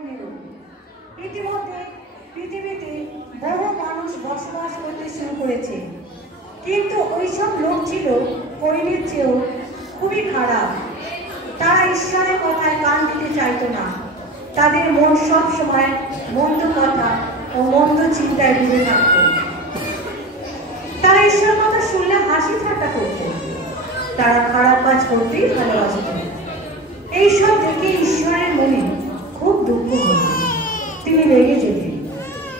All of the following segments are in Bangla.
করেননি। ইতিমধ্যে পৃথিবীতে বহু মানুষ বসবাস করতে শুরু করেছে, কিন্তু ওইসব লোক ছিল করিনের চেয়েও খুবই খারাপ। তারা ঈশ্বরের কথায় কান দিতে চাইতো না। তাদের মন সব সময় মন্দ কথা ও মন্দ চিন্তায় ডুবে থাকত। তারা ঈশ্বরের কথা শুনলে হাসি ঠাট্টা করত। তারা খারাপ কাজ করতেই ভালোবাসত। এইসব দেখে ঈশ্বরের মনে খুব দুঃখ হতো। তিনি রেগে যেতেন।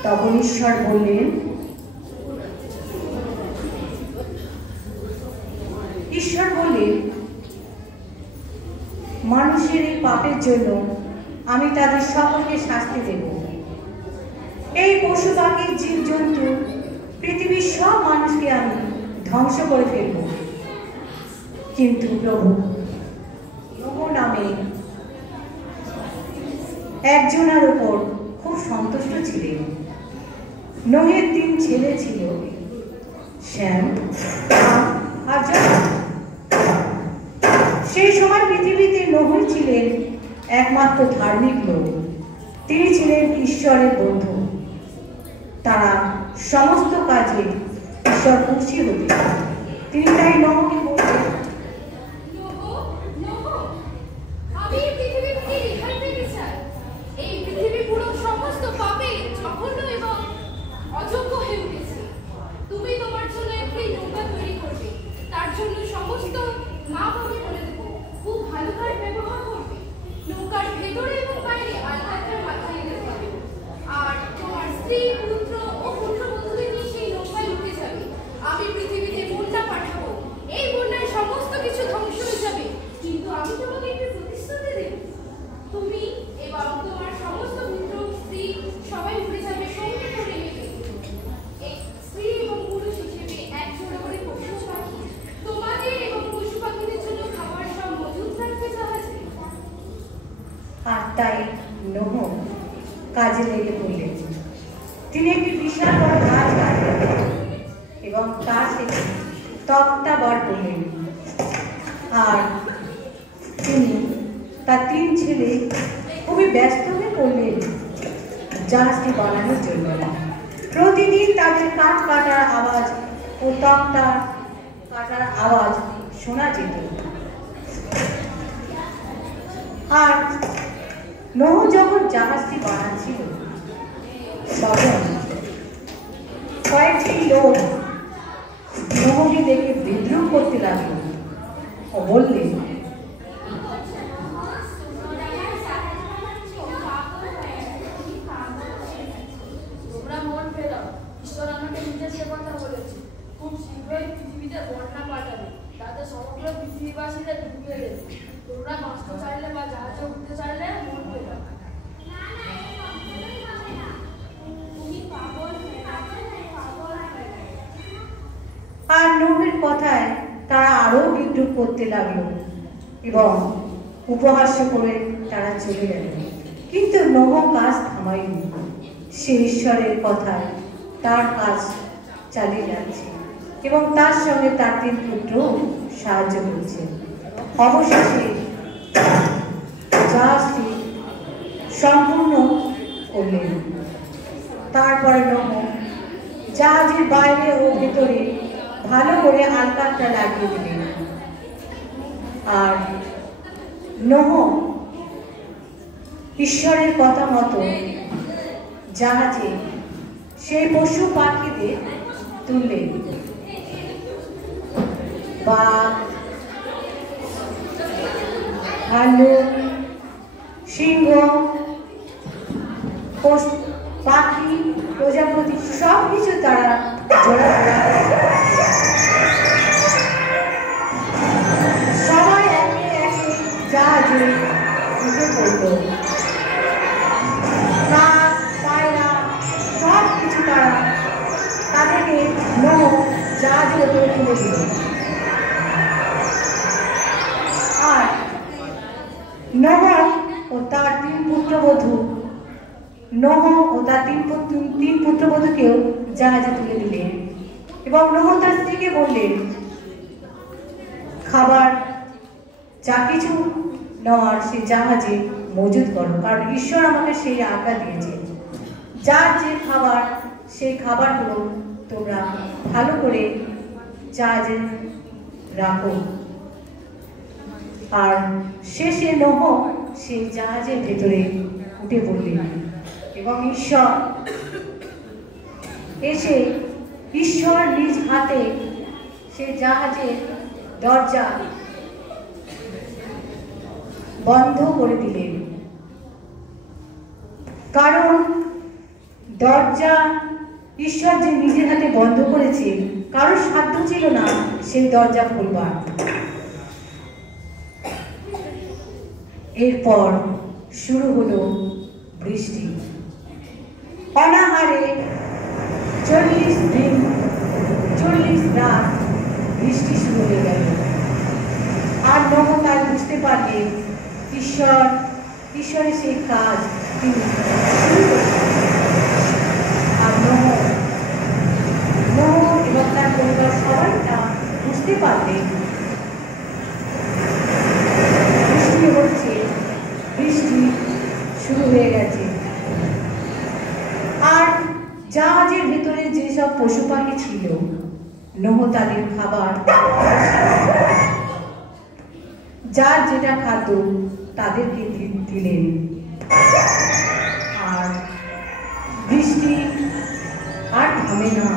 তখন ঈশ্বর বললেন, মানুষের এই পাপের জন্য আমি তাদের সকলকে শাস্তি দেব। এই পশু পাখি জীবজন্তু পৃথিবীর সব মানুষকে আমি ধ্বংস করে ফেলব। কিন্তু প্রভু নোহ নামে একজনের উপর খুব সন্তুষ্ট ছিলেন। নোহের 3 ছেলে ছিল, শ্যাম, হাম আর জাফেত। সেই সময় পৃথিবীতে নোহ ছিলেন একমাত্র ধার্মিক লোক। তিনি ছিলেন ঈশ্বরের বন্ধু। তারা সমস্ত কাজে ঈশ্বর খুশি হতেন। তিনি তাই নোহকে বললেন, অযোগ্য হয়ে উঠেছে। তুমি তোমার জন্য একটি নৌকা তৈরি করবে, তার জন্য সমস্ত নাম আমি বলে দেবো। খুব ভালোভাবে ব্যবহার করবে। নৌকার ভেতরে এবং বাইরে আলকাতরা মাখিয়ে দিতে হবে। আর তোমার স্ত্রী, পুত্র ও পুত্রবধূদের নিয়ে সেই নৌকায় উঠে যাবে। আমি পৃথিবীতে বন্যা পাঠাবো। এই বন্যায় সমস্ত কিছু ধ্বংস হয়ে যাবে, কিন্তু আমি তোমাকে একটি প্রতিশ্রুতি দেব। তুমি এবং তোমার সমস্ত পুত্র, স্ত্রী সবাই উঠে যাবে সঙ্গে করে নেবে। স্ত্রী এবং পুরুষ হিসেবে এক জোড়া করে পশু পাখি তোমাদের এবং পশু পাখিদের জন্য খাবার সব মজুদ থাকবে জাহাজে। আর তাই নোহ কাজে লেগে পড়লেন। তিনি একটি বিশাল বড় গাছ কাটলেন এবং তার থেকে তক্তা বার করলেন। আর তিনি তার 3 ছেলে খুবই ব্যস্ত হয়ে পড়লেন জাহাজটি বানানোর জন্য। প্রতিদিন তাদের কাঠ কাটার আওয়াজ ও তক্তা কাটার আওয়াজ শোনা যেত। আর নোহ যখন জাহাজটি বানাচ্ছিল, তখন কয়েকটি লোক নোহকে দেখে বিদ্রুপ করতে লাগলো ও বললেন, ঈশ্বর আমাকে নিজের সে কথা বলেছে, খুব শীঘ্রই পৃথিবীতে বন্যা পাঠাবে, তাতে সমগ্র পৃথিবীবাসীদের ডুবিয়ে দেবে। তোমরা নষ্ট চাইলে বা জাহাজে উঠতে চাইলে মন পেল। আর নোহের কথায় তারা আরো বিদ্রুপ করতে লাগলো এবং উপহাস্য করে তারা চলে গেল। কিন্তু নোহ কাজ থামায়নি। সে ঈশ্বরের কথায় তার কাজ চালিয়ে যাচ্ছে এবং তার সঙ্গে তার 3 পুত্র সাহায্য করছে। অবশেষে জাহাজটি সম্পূর্ণ করলেন। তারপরে নোহ জাহাজের বাইরে ও ভেতরে ভালো করে আলকাতরা লাগিয়ে দিলেন। আর নোহ ঈশ্বরের কথা মতো জাহাজে সেই পশু পাখিদের তুললেন। বাঘ, ভাল্লুক, সিংহ, পাখি, প্রজাপতি সব কিছু তারা জোড়া সবাই একে একে জাহাজে উঠে পড়ল। কাক, পায়রা সব কিছু তাদেরকে নোহ জাহাজের উপরে তুলে দিল। আর নোহ ও তার 3 পুত্রবধূ পুত্রবধূকেও জাহাজে তুলে দিলেন এবং নোহ তার স্ত্রীকে বললেন, খাবার যা কিছু নেওয়ার সেই জাহাজে মজুদ করো, কারণ ঈশ্বর আমাকে সেই আজ্ঞা দিয়েছে। যার যে খাবার, সেই খাবারগুলো তোমরা ভালো করে জাহাজে রাখো। আর শেষে নোহ সেই জাহাজের ভেতরে উঠে পড়লেন এবং ঈশ্বর নিজ হাতে সেই জাহাজের দরজা বন্ধ করে দিলেন। কারণ দরজা ঈশ্বর যে নিজের হাতে বন্ধ করেছে, কারোর সাধ্য ছিল না সেই দরজা খুলবার। এরপর শুরু হলো বৃষ্টি। অনাহারে 40 দিন 40 রাত বৃষ্টি শুরু হয়ে গেল। আর নোহ তাই বুঝতে পারলেন ঈশ্বরের সেই কাজ তিনি শুরু করেছেন। আর নোহ এবং তার পরিবার সবাই তা বুঝতে পারলেন। বৃষ্টি হচ্ছে, বৃষ্টি শুরু হয়ে গেছে। আর জাহাজের ভিতরে যেসব পশু পাখি ছিল, নোহ তাদের খাবার, যার যেটা খাদ্য তাদেরকে দিলেন। আর বৃষ্টি আর থামে না।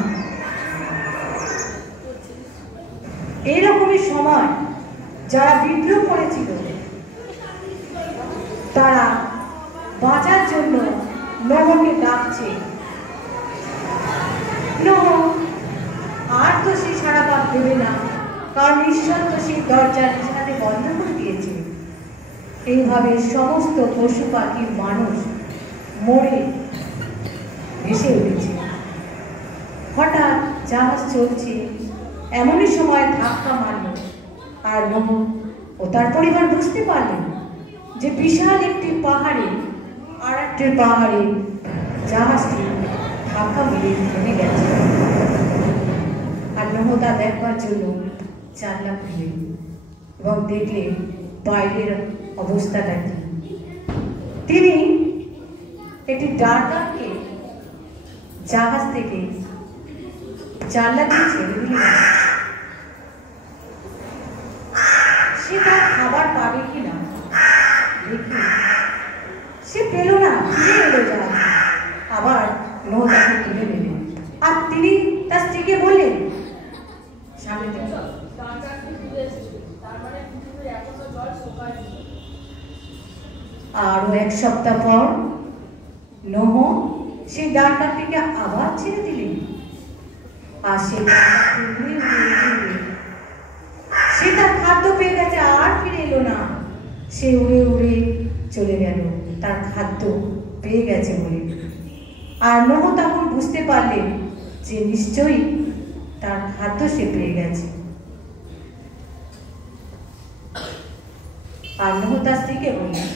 এইরকমই সময় যারা বিদ্রোহ করেছিল, তারা বাঁচার জন্য নোহকে ডাকছে। নোহ আর তো সে সারা পাপ দেবে না, কারণ ঈশ্বর তো সেই দরজার সাথে বন্ধ করে দিয়েছে। এইভাবে সমস্ত পশু পাখি মানুষ মরে ভেসে উঠেছে। হঠাৎ জাহাজ চলছে, এমনই সময় ধাক্কা মারল। আর নোহ ও তার পরিবার বুঝতে পারলেন যে বিশাল একটি পাহাড়ে আর একটি পাহাড়ে জাহাজটি ধাক্কা মেরে থেমে গেছে। আর নোহ তা দেখবার জন্য জানলা খুললেন এবং দেখলেন বাইরের অবস্থাটা কি। তিনি একটি ডাকাতকে জাহাজ থেকে জানলা দিয়ে ছেড়ে দিলেন। সে তার খাবার পাবে কিনা দেখি, সে পেল না, ফিরে এলো জাহাজ। আবার নোহ তাকে তুলে নিলেন। আর তিনি তার স্ত্রীকে বললেন, সামনে দেখো, আরো 1 সপ্তাহ পর নোহ সেই ডাকাতটিকে আবার ছেড়ে দিলেন। আর সেই সে তার খাদ্য পেয়ে গেছে, আর ফিরে এলো না। সে উড়ে উড়ে চলে গেল তার খাদ্য পেয়ে গেছে বলে। আর নোহ তখন বুঝতে পারলেন যে নিশ্চয়ই তার খাদ্য সে পেয়ে গেছে। আর নোহ তার স্ত্রীকে বললেন,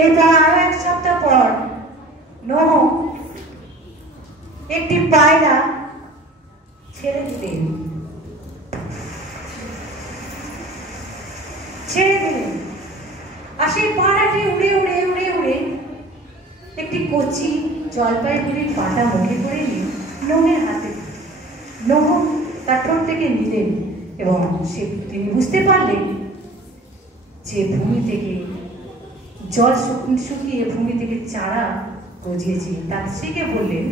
এরপর আরো 1 সপ্তাহ পর নোহ একটি পায়রা ছেড়ে দিলেন। আর সেই পায়রাটি উড়ে উড়ে উড়ে উড়ে একটি কচি জলপাইগুড়ির পাতা মুখে করে নিয়ে নোহের হাতে নোহ তার ঠোঁট থেকে নিলেন। এবং তিনি বুঝতে পারলেন যে ভূমি থেকে জল শুকিয়ে ভূমি থেকে চারা গজিয়েছে। তার স্ত্রীকে বললেন,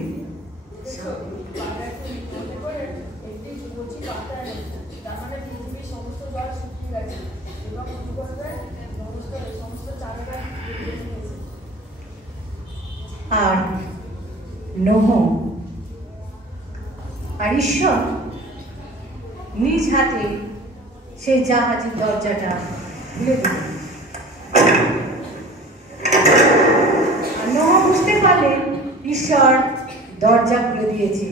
আর নোহ আর ঈশ্বর নিজ হাতে সেই জাহাজের দরজাটা খুলে দিলেন। আর নোহ বুঝতে পারলেন ঈশ্বর দরজা খুলে দিয়েছে।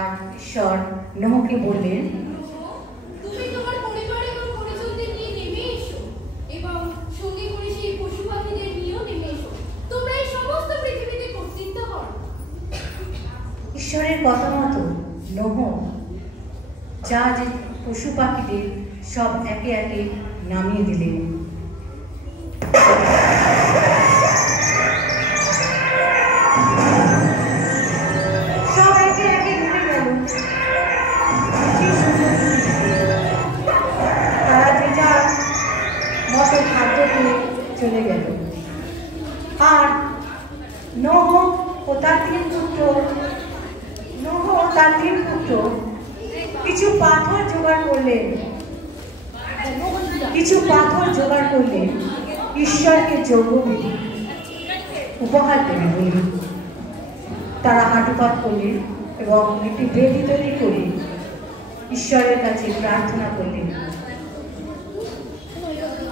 আর ঈশ্বর নোহকে বললেন, তুমি তোমার পরিবার এবং পরিজনদের নিয়ে নেমে এসো এবং সঙ্গে করে সেই পশু পাখিদের নিয়েও নেমে এসো। তোমরা এই সমস্ত পৃথিবীতে কর্তৃত্ব করো। ঈশ্বরের কথা মতো নহ যা যে পশু পাখিদের সব একে একে নামিয়ে দিলেন। সব একে একে ডুবে গেল। তারা যে যার মতো খাদ্য পেয়ে চলে গেল। আর নহ ও তার তিন পুত্র কিছু পাথর জোগাড় করলেন ঈশ্বরকে যজ্ঞবেদী উপহার দেবে বলে। তারা হাঁটুপাত করলেন এবং একটি বেদি তৈরি করে ঈশ্বরের কাছে প্রার্থনা করলেন।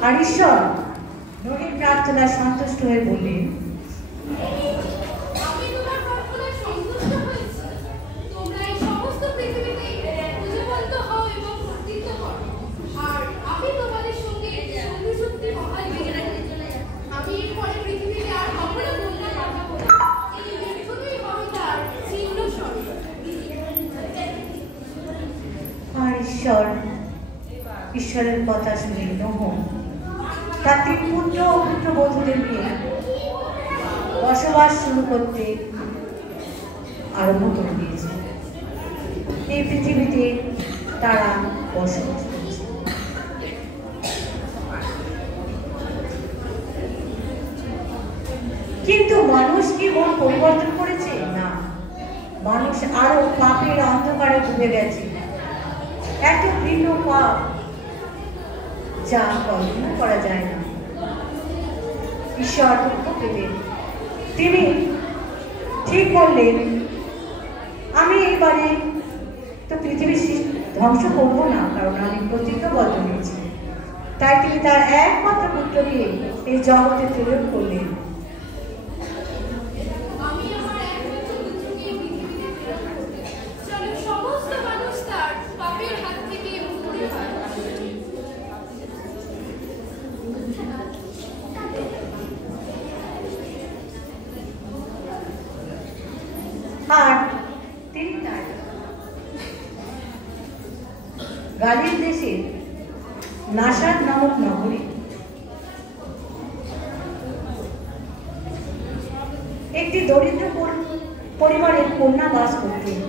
আর ঈশ্বর নহের প্রার্থনা সন্তুষ্ট হয়ে বললেন, আমি তোমার প্রার্থনায় সন্তুষ্ট হয়েছি। তোমরা এই সমস্ত পৃথিবীতে পূজবন্ত হও এবং কর্তৃত্ব করো। আর আমি তোমাদের সঙ্গে সন্ধি চুক্তি মহান করব। আমি এরপরে পৃথিবীতে আর কখনো বন্যা পাঠাবো না। এই বৃক্ষতেই হবে তার চিহ্ন স্বরূপ। আর ঈশ্বরের কথা শুনে নহ তার তিন পুত্র ও পুত্রবধূদের নিয়ে বসবাস শুরু করতে আরম্ভ করে দিয়েছে। এই পৃথিবীতে তারা বসবাস করছে। কিন্তু মানুষ কি মন পরিবর্তন করেছে? না, মানুষ আরো পাপের অন্ধকারে ডুবে গেছে। এত ভিন্ন পাপ যা কল্পনা করা যায় না। ঈশ্বর দুঃখ পেলেন। তিনি ঠিক করলেন, আমি এইবারে তো পৃথিবী ধ্বংস করবো না, কারণ আমি প্রতিজ্ঞাবদ্ধ হয়েছি। তাই তিনি তার একমাত্র পুত্রকে এই জগতে প্রেরণ করলেন। আমি আমার একমাত্র পুত্রকে পৃথিবীতে প্রেরণ করব, যেন সমস্ত মানুষ তার পাপের হাত থেকে মুক্তি পায়। আর তিনি তার গালিল দেশের নাসার নামক নগরী একটি দরিদ্র পরিবারের কন্যা বাস করতেন।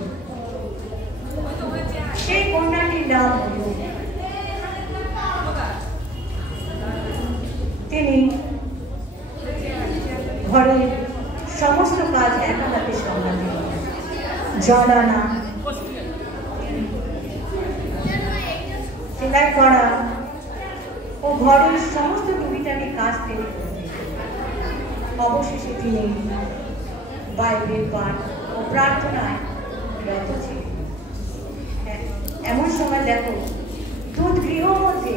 সেই কন্যাটির নাম হল। তিনি ঘরের সমস্ত কাজ একা হাতে সামলাতেন। জল আনা, সেলাই করা ও ঘরের সমস্ত টুকিটাকি কাজ তিনি করতেন। অবশেষে তিনি বাইবেল পাঠ ও প্রার্থনায় রত ছিলেন। এমন সময় দেখো, দুধ গৃহ মধ্যে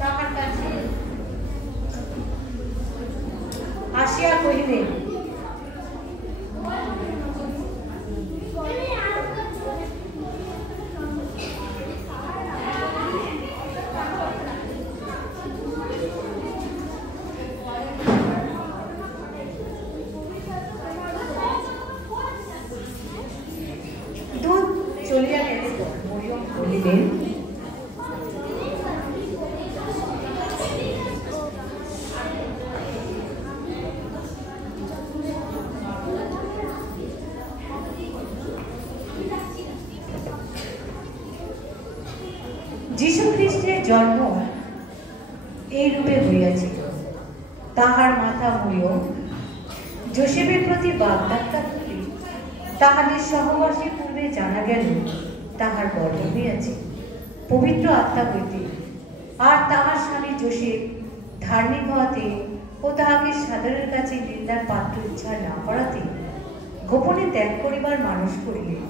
তাহার কাছে আসিয়া কহিলেন, দুধ চলিয়া গেলে মরিয়ম বলিলেন, যীশু খ্রিস্টের জন্ম এই রূপে হইয়াছিল। তাহার মাতা মরিয়ম যোসেফের প্রতি বাগদত্তা করি তাহাদের সহবাসের পূর্বে জানা গেল তাহার গর্ভ হইয়াছে পবিত্র আত্মা হইতে। আর তাহার স্বামী যোসেফ ধার্মিক হওয়াতে ও তাহাকে সাধারণের কাছে নিন্দার পাত্র ইচ্ছা না করাতে গোপনে ত্যাগ করিবার মানুষ করিলেন।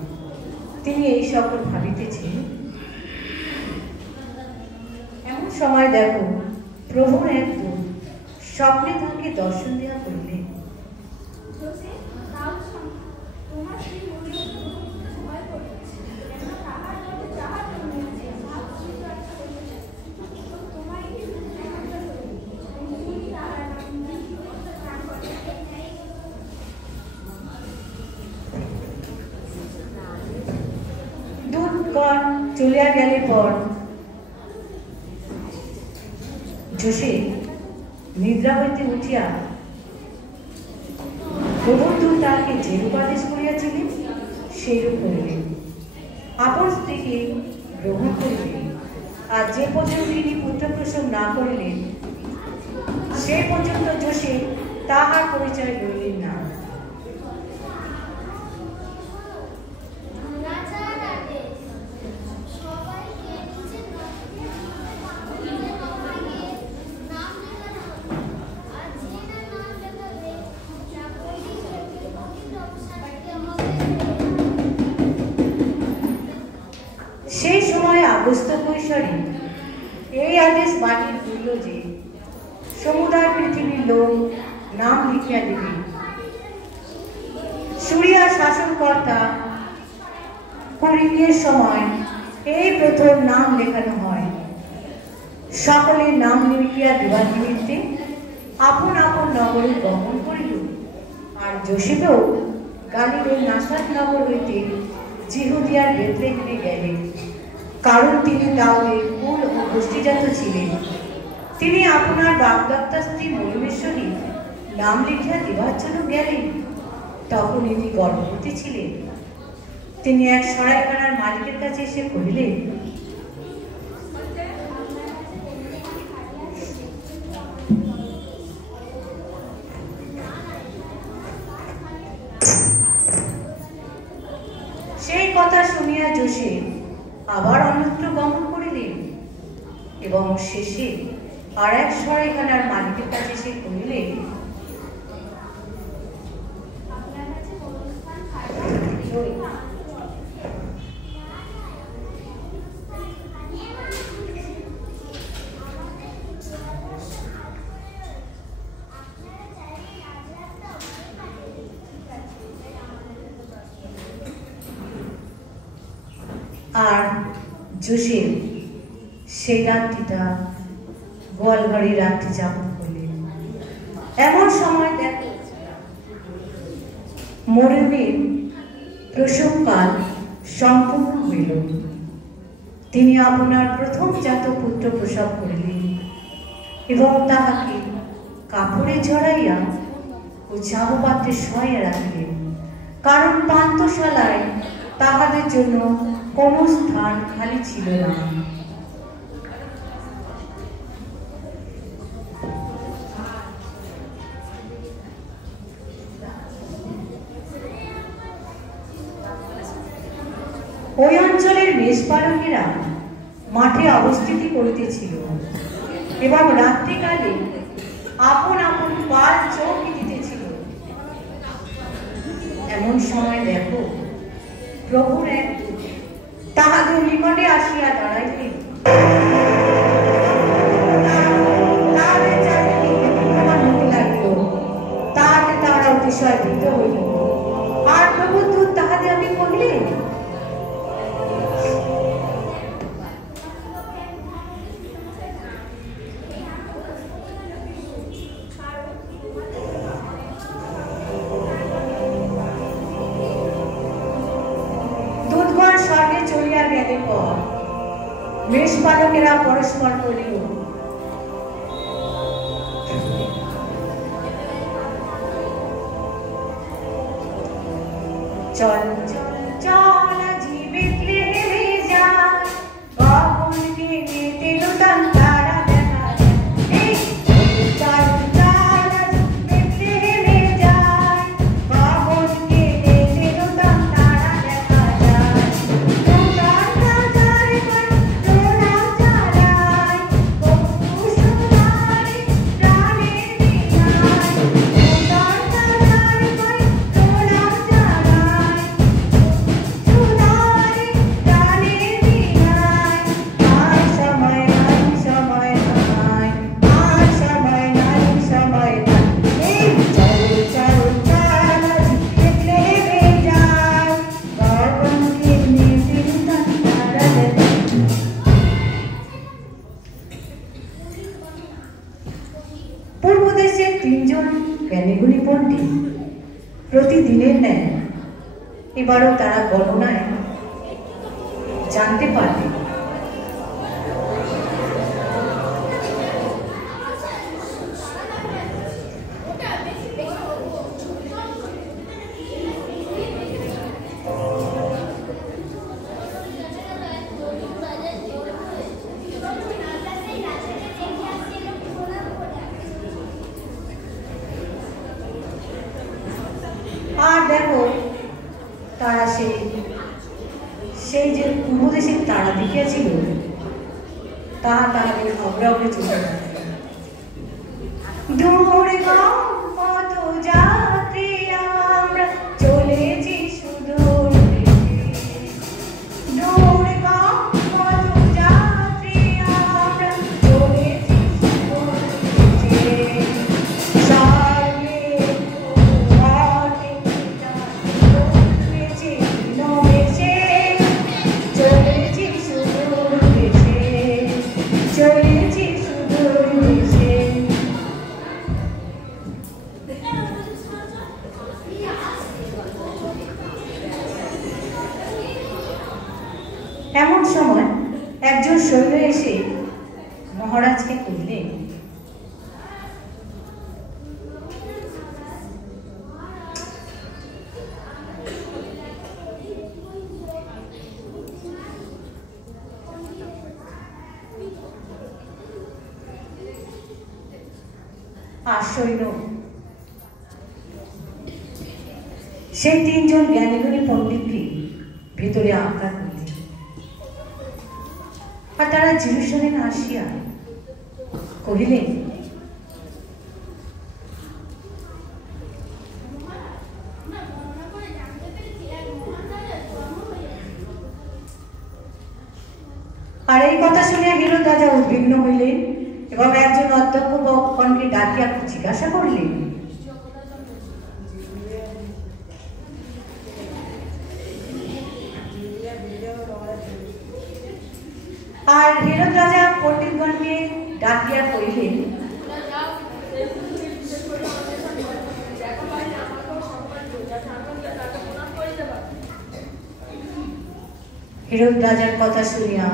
তিনি এই সকল ভাবিতেছেন। এমন সময় দেখো, প্রভুর এক দূত স্বপ্নে তাকে দর্শন দেওয়া করিলেন। দুধকর চলিয়া গেলে পর যোশী নিদ্রা হইতে উঠিয়া প্রবন্ধুর তাকে যেরূপ আদেশ করিয়াছিলেন সেইরূপ করিলেন, আপন স্ত্রীকে গ্রহণ করিলেন। আর যে পর্যন্ত তিনি পুত্রপ্রসব না করিলেন সে পর্যন্ত যোশী তাহার পরিচয় লইলেন না। সেই সময় আগস্ত কৈশোরী এই আদেশ বাণী হইল যে সমুদায় পৃথিবীর লোক নাম লিখিয়া দিবে। সুরিয়া শাসনকর্তা কুড়িয়ের সময় এই প্রথম নাম লেখানো হয়। সকলের নাম লিখিয়া দিবার নিমিত্তে আপন আপন নগরে গমন করিল। আর যোশীও গালিলের নাসাত নগর হইতে জিহুদিয়ার বেথলেহেমে গেলেন, কারণ তিনি দাউদের কুল ও গোষ্ঠীজাত ছিলেন। তিনি আপনার বাগদত্তা স্ত্রী মহিমেশ্বরী নাম লিখিয়া দিবার জন্য গেলেন। তখন ইনি গর্ভবতী ছিলেন। তিনি এক সরাইখানার মালিকের কাছে এসে কহিলেন, সেই কথা শুনিয়া যোশী আবার অন্যত্র গমন করিলেন এবং শেষে আর এক সরাইখানার মালিকের কাছে এসে কহিলেন, আর যোশী সেই রাত্রিটা গোয়ালঘরে রাত্রি যাপন করলেন। এমন সময় দেখো মরিয়মের প্রসবকাল সম্পূর্ণ হইল। তিনি আপনার প্রথম জাত পুত্র প্রসব করিলেন এবং তাহাকে কাপড়ে জড়াইয়া ও চাবপাত্রে শোয়াইয়া রাখিলেন, কারণ পান্থশালায় তাহাদের জন্য কোনো স্থান খালি ছিল না। ওই অঞ্চলের মেষপালকেরা মাঠে অবস্থিতি করিতেছিল এবং রাত্রিকালে আপন আপন পাল চৌকি দিতেছিল। এমন সময় দেখো প্রভুর এক দূত তাহাদের নিকটে আসিয়া দাঁড়াইলেন। তাহাদের চারিদিকে বিদ্যমান হইতে লাগিল। তাহাতে তাহারা অতিশয় ভীত হইল। আর প্রভুর দূত তাহাদের আমি কহিলেন, মেষপালকেরা পরস্পর করিল, চল চল চল আজি বেথলেহেমে যাই, বাবুলকে নিতে নূতন তারা দেখা যায়। এই চল চল আজি বেথলেহেমে যাই, বাবুলকে নিতে নূতন তারা দেখা যায়। প্রতিদিনের ন্যায় এবারও তারা গণনায় জানতে পারবে। আর দেখো তারা সেই যে পূর্ব দেশের তারা দেখিয়াছিল তাহা তাহাদের অগ্রাগ্রে চলে গেল। দূরে কত যাত্রী আমরা চলেছি সুদূর দেশে, দূরে কত যাত্রী আমরা চলেছি সুদূর দেশে, সামনে চলেছি সুদূর দেশে, চলেছি সুদূর দেশে। এমন সময় একজন সৈন্য এসে মহারাজকে কহিলেন, আর সৈন্য সেই তিনজন জ্ঞানীগুণী পণ্ডিতকে ভেতরে আজ্ঞা করলেন। আর তারা জেরুজালেমে আসিয়া কহিলেন, আর এই কথা শুনিয়া হিরোদ রাজা উদ্বিগ্ন হইলেন এবং একজন অধ্যক্ষগণকে ডাকিয়া জিজ্ঞাসা করলেন, আর হিরোদ রাজা পণ্ডিতগণকে ডাকিয়া কহিলেন, হিরোদ রাজার কথা শুনিয়া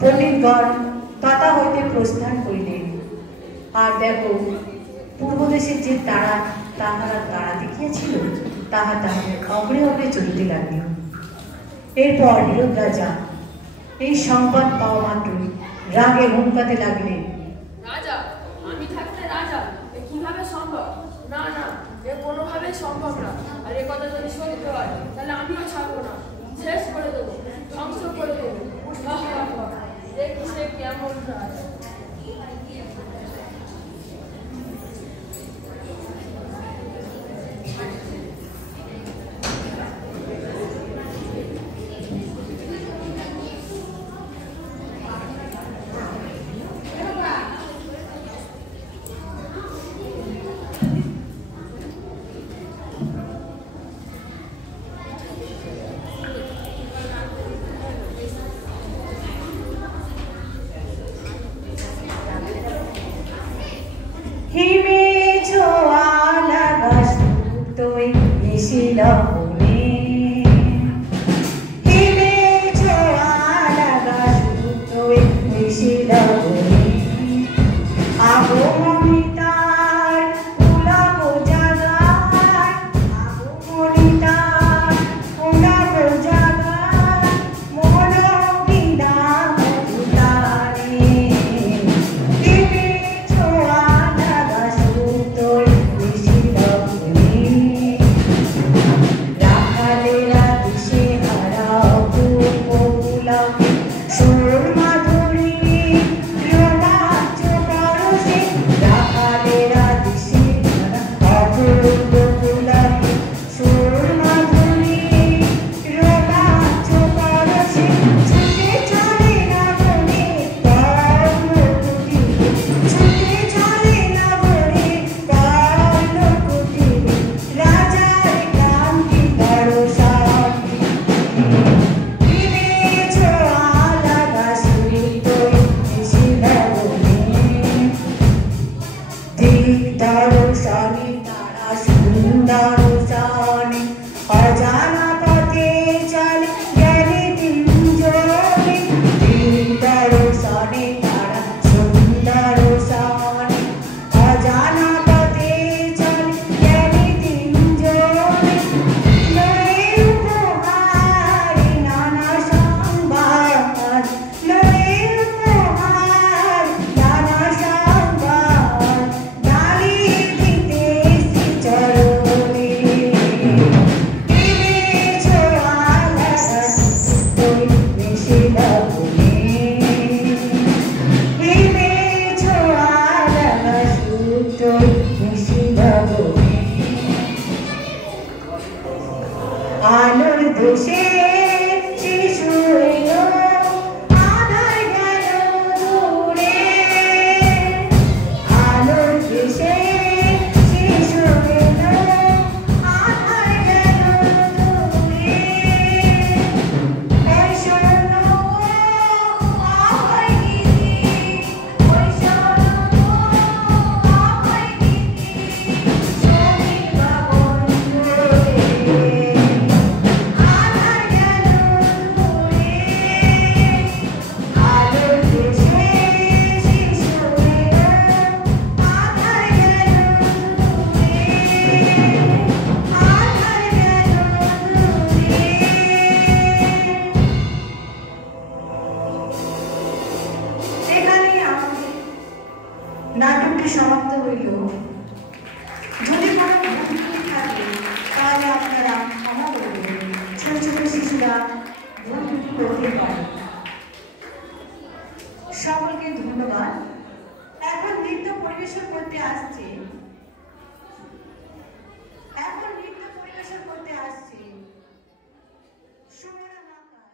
পণ্ডিতগণ তথা হইতে প্রস্থান করিলেন। আর দেখো পূর্ব দেশের যে তাহারা তারা দেখিয়াছিল তাহা তাহাদের অগ্রে অগ্রে চলিতে লাগিল। এরপর হিরোদ রাজা এই সংবাদ পাওয়া মাত্রই রাগে হুঙ্কাতে লাগলেন, রাজা, আমি থাকতে রাজা, এ কিভাবে সম্ভব? না না, এ কোনোভাবেই সম্ভব না। আর এ কথা যদি সত্য হয় তাহলে আমিও ছাড়বো না, শেষ করে দেবো, ধ্বংস করে দেবো। দেখি সে কেমন রাজা। দেশে শিশু এলো আধার গেল দূরে আলোর দেশে শিশু এলো আধার গেল দূরে বৈষণ্য আভয় গীতি বৈষণ্য আভয় গীতি শ্রমিক বাবন আধার গেল দূরে আলোর দেশে শিশু এলো আধার গেল দূরে আধার গেল দূরে। এখানেই আমাদের নাটকটি সমাপ্ত হইল। যদি কোনো ভুল ত্রুটি থাকে তাহলে আপনারা ক্ষমা করবেন। ছোট ছোট শিশুরা ভুল ত্রুটি করতে পারে। সকলকে ধন্যবাদ। এখন নৃত্য পরিবেশন করতে আসছে সুমনা মাকার।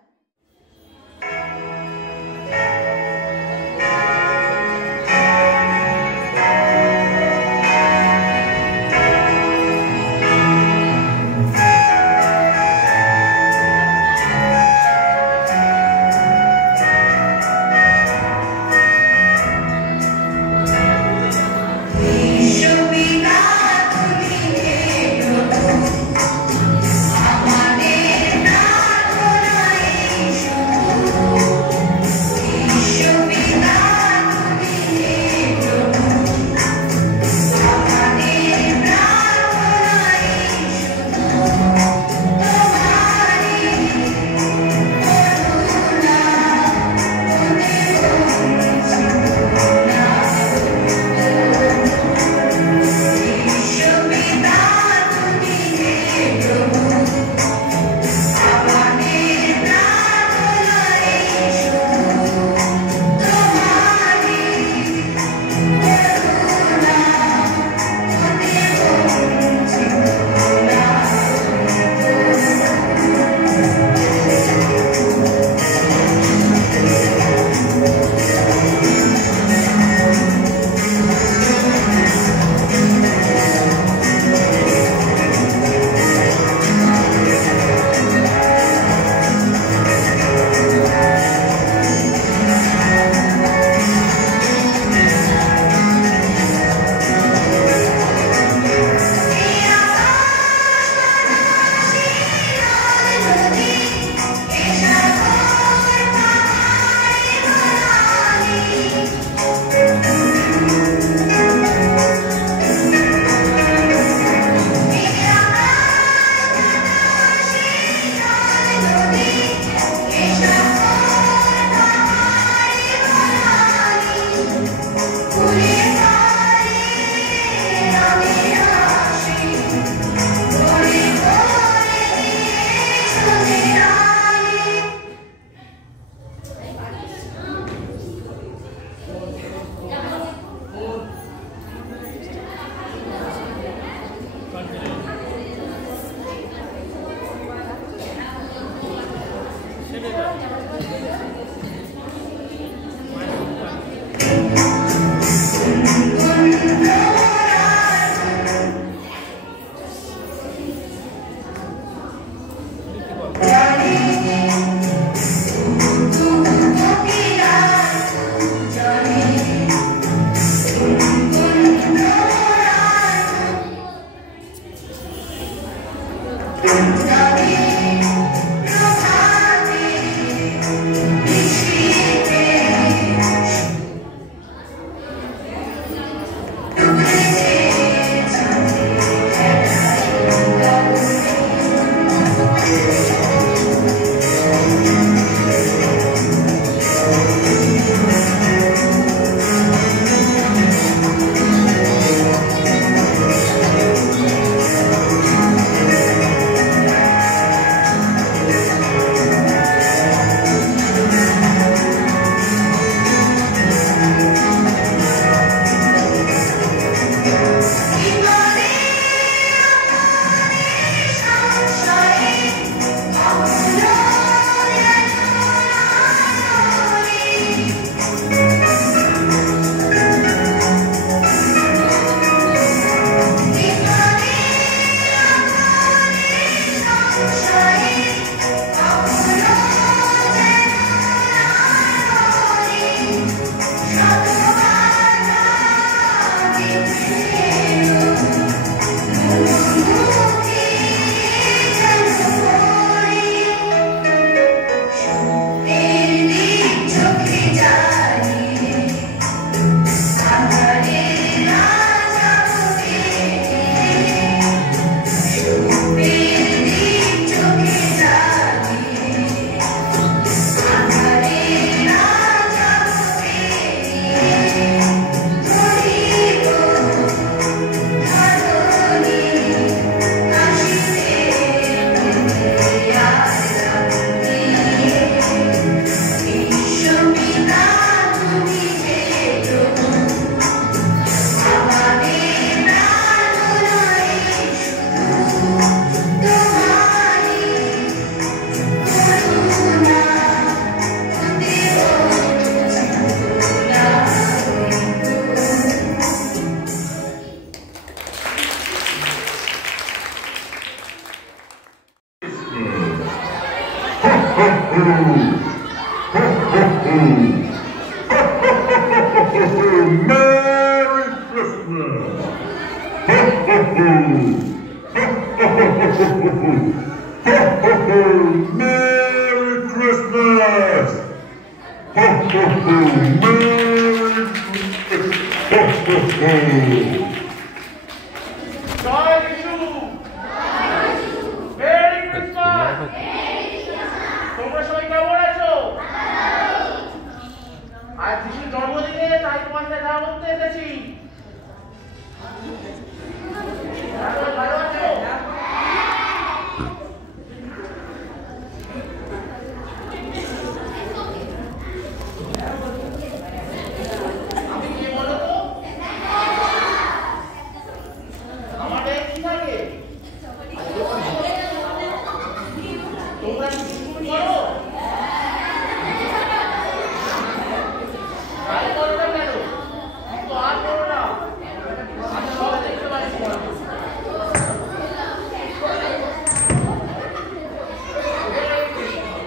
তোমরা সবাই কেমন আছো? আজ যিশুর জন্মদিনে তাই তোমার সাথে দেখা করতে এসেছি। ভালো আছো? আমি কে বলো তো? আমাদের কি থাকে? তোমরা কি স্কুল করো? তাই করো না কেন? তো আর করো না। আমি সব দেখতে পারি তোমার। Merry Christmas!